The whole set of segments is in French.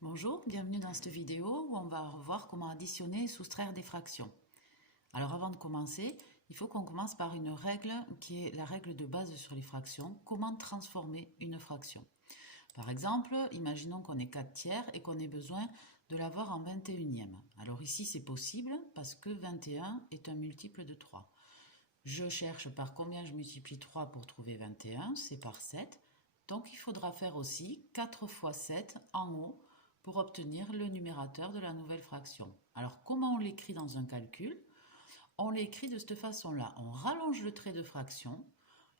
Bonjour, bienvenue dans cette vidéo où on va revoir comment additionner et soustraire des fractions. Alors avant de commencer, il faut qu'on commence par une règle qui est la règle de base sur les fractions, comment transformer une fraction. Par exemple, imaginons qu'on ait 4 tiers et qu'on ait besoin de l'avoir en 21e. Alors ici c'est possible parce que 21 est un multiple de 3. Je cherche par combien je multiplie 3 pour trouver 21, c'est par 7. Donc il faudra faire aussi 4 fois 7 en haut pour obtenir le numérateur de la nouvelle fraction. Alors comment on l'écrit dans un calcul? On l'écrit de cette façon-là. On rallonge le trait de fraction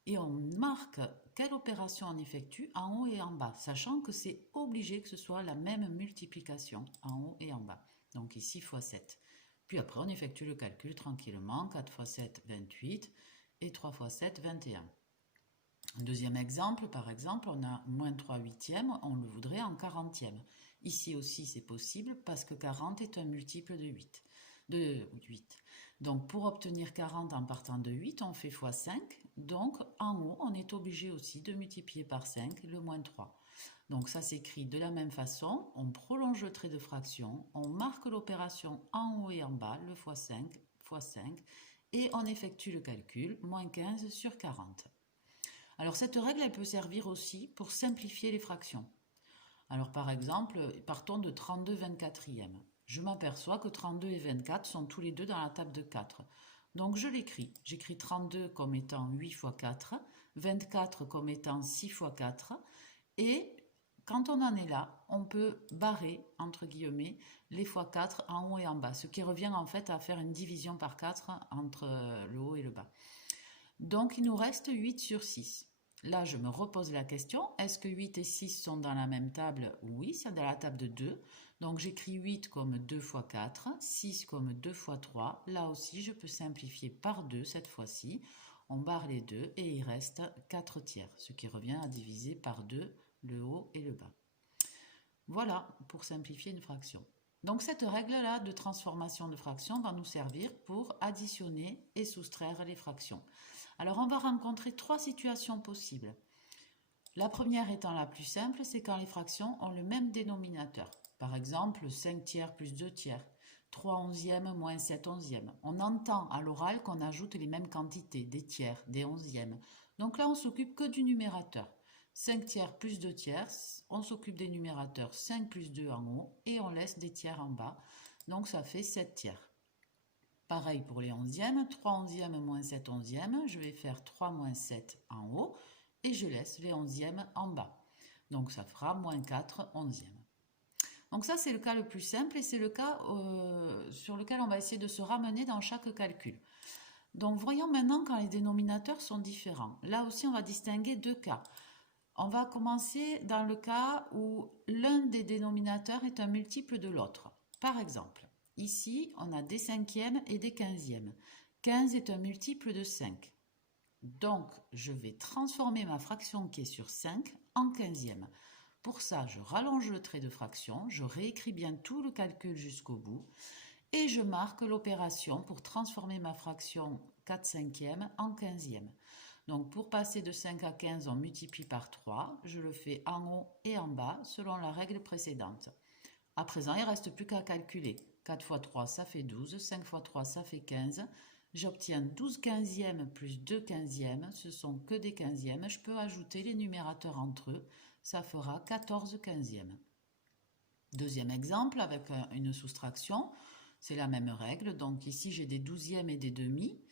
et on marque quelle opération on effectue en haut et en bas, sachant que c'est obligé que ce soit la même multiplication en haut et en bas. Donc ici fois 7. Puis après, on effectue le calcul tranquillement. 4 fois 7, 28 et 3 fois 7, 21. Deuxième exemple, par exemple, on a moins 3 huitièmes, on le voudrait en 40e. Ici aussi, c'est possible parce que 40 est un multiple de 8. Donc, pour obtenir 40 en partant de 8, on fait fois 5. Donc, en haut, on est obligé aussi de multiplier par 5 le moins 3. Donc, ça s'écrit de la même façon. On prolonge le trait de fraction, on marque l'opération en haut et en bas, le fois 5, fois 5, et on effectue le calcul, moins 15 sur 40. Alors cette règle, elle peut servir aussi pour simplifier les fractions. Alors par exemple, partons de 32 24e. Je m'aperçois que 32 et 24 sont tous les deux dans la table de 4. Donc je l'écris. J'écris 32 comme étant 8 fois 4, 24 comme étant 6 fois 4. Et quand on en est là, on peut barrer, entre guillemets, les fois 4 en haut et en bas. Ce qui revient en fait à faire une division par 4 entre le haut et le bas. Donc il nous reste 8 sur 6. Là, je me repose la question, est-ce que 8 et 6 sont dans la même table? Oui, c'est dans la table de 2. Donc j'écris 8 comme 2 fois 4, 6 comme 2 fois 3. Là aussi, je peux simplifier par 2 cette fois-ci. On barre les deux et il reste 4 tiers, ce qui revient à diviser par 2 le haut et le bas. Voilà pour simplifier une fraction. Donc cette règle-là de transformation de fraction va nous servir pour additionner et soustraire les fractions. Alors on va rencontrer trois situations possibles. La première étant la plus simple, c'est quand les fractions ont le même dénominateur. Par exemple, 5 tiers plus 2 tiers, 3 onzièmes moins 7 onzièmes. On entend à l'oral qu'on ajoute les mêmes quantités, des tiers, des onzièmes. Donc là, on s'occupe que du numérateur. 5 tiers plus 2 tiers, on s'occupe des numérateurs 5 plus 2 en haut et on laisse des tiers en bas. Donc ça fait 7 tiers. Pareil pour les onzièmes, 3 onzièmes moins 7 onzièmes, je vais faire 3 moins 7 en haut et je laisse les onzièmes en bas. Donc ça fera moins 4 onzièmes. Donc ça c'est le cas le plus simple et c'est le cas sur lequel on va essayer de se ramener dans chaque calcul. Donc voyons maintenant quand les dénominateurs sont différents. Là aussi on va distinguer deux cas. On va commencer dans le cas où l'un des dénominateurs est un multiple de l'autre. Par exemple, ici, on a des cinquièmes et des quinzièmes. 15 est un multiple de 5. Donc, je vais transformer ma fraction qui est sur 5 en quinzième. Pour ça, je rallonge le trait de fraction, je réécris bien tout le calcul jusqu'au bout et je marque l'opération pour transformer ma fraction 4 cinquièmes en quinzième. Donc pour passer de 5 à 15, on multiplie par 3. Je le fais en haut et en bas selon la règle précédente. À présent, il ne reste plus qu'à calculer. 4 fois 3, ça fait 12. 5 fois 3, ça fait 15. J'obtiens 12 quinzièmes plus 2 quinzièmes. Ce sont que des quinzièmes. Je peux ajouter les numérateurs entre eux. Ça fera 14 quinzièmes. Deuxième exemple avec une soustraction. C'est la même règle. Donc ici, j'ai des douzièmes et des demi.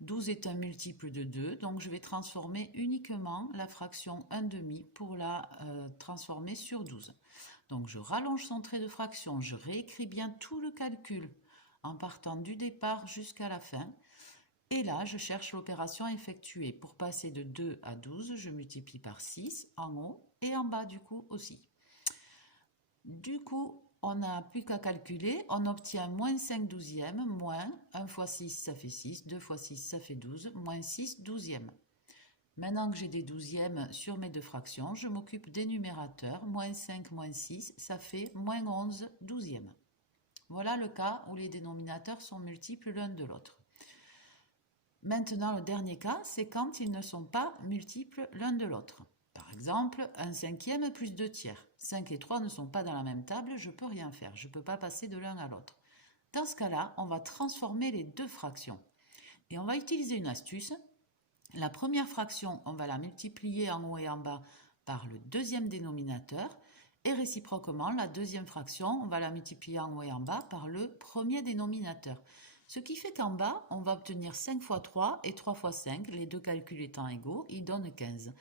12 est un multiple de 2, donc je vais transformer uniquement la fraction 1 demi pour la transformer sur 12. Donc je rallonge son trait de fraction, je réécris bien tout le calcul en partant du départ jusqu'à la fin. Et là, je cherche l'opération effectuée. Pour passer de 2 à 12, je multiplie par 6 en haut et en bas du coup aussi. Du coup, on n'a plus qu'à calculer, on obtient moins 5 douzièmes, moins 1 fois 6, ça fait 6, 2 fois 6, ça fait 12, moins 6 douzièmes. Maintenant que j'ai des douzièmes sur mes deux fractions, je m'occupe des numérateurs, moins 5, moins 6, ça fait moins 11 douzièmes. Voilà le cas où les dénominateurs sont multiples l'un de l'autre. Maintenant, le dernier cas, c'est quand ils ne sont pas multiples l'un de l'autre. Par Par exemple, un cinquième plus 2 tiers. 5 et 3 ne sont pas dans la même table, je ne peux rien faire, je ne peux pas passer de l'un à l'autre. Dans ce cas-là, on va transformer les deux fractions. Et on va utiliser une astuce. La première fraction, on va la multiplier en haut et en bas par le deuxième dénominateur. Et réciproquement, la deuxième fraction, on va la multiplier en haut et en bas par le premier dénominateur. Ce qui fait qu'en bas, on va obtenir 5 fois 3 et 3 fois 5, les deux calculs étant égaux, ils donnent 15.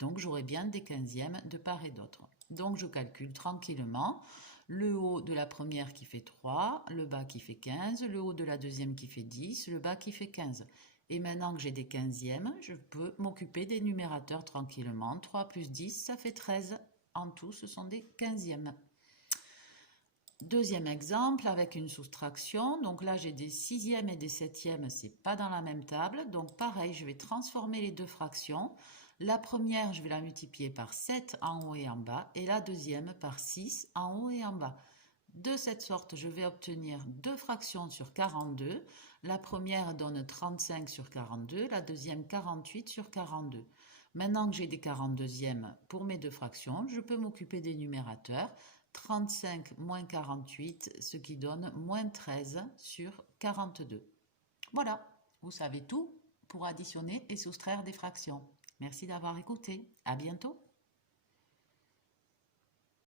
Donc j'aurai bien des quinzièmes de part et d'autre. Donc je calcule tranquillement le haut de la première qui fait 3, le bas qui fait 15, le haut de la deuxième qui fait 10, le bas qui fait 15. Et maintenant que j'ai des quinzièmes, je peux m'occuper des numérateurs tranquillement. 3 plus 10, ça fait 13. En tout, ce sont des quinzièmes. Deuxième exemple avec une soustraction. Donc là, j'ai des sixièmes et des septièmes, c'est pas dans la même table. Donc pareil, je vais transformer les deux fractions. La première, je vais la multiplier par 7 en haut et en bas. Et la deuxième par 6 en haut et en bas. De cette sorte, je vais obtenir deux fractions sur 42. La première donne 35 sur 42, la deuxième 48 sur 42. Maintenant que j'ai des 42e pour mes deux fractions, je peux m'occuper des numérateurs. 35 moins 48, ce qui donne moins 13 sur 42. Voilà, vous savez tout pour additionner et soustraire des fractions. Merci d'avoir écouté. À bientôt.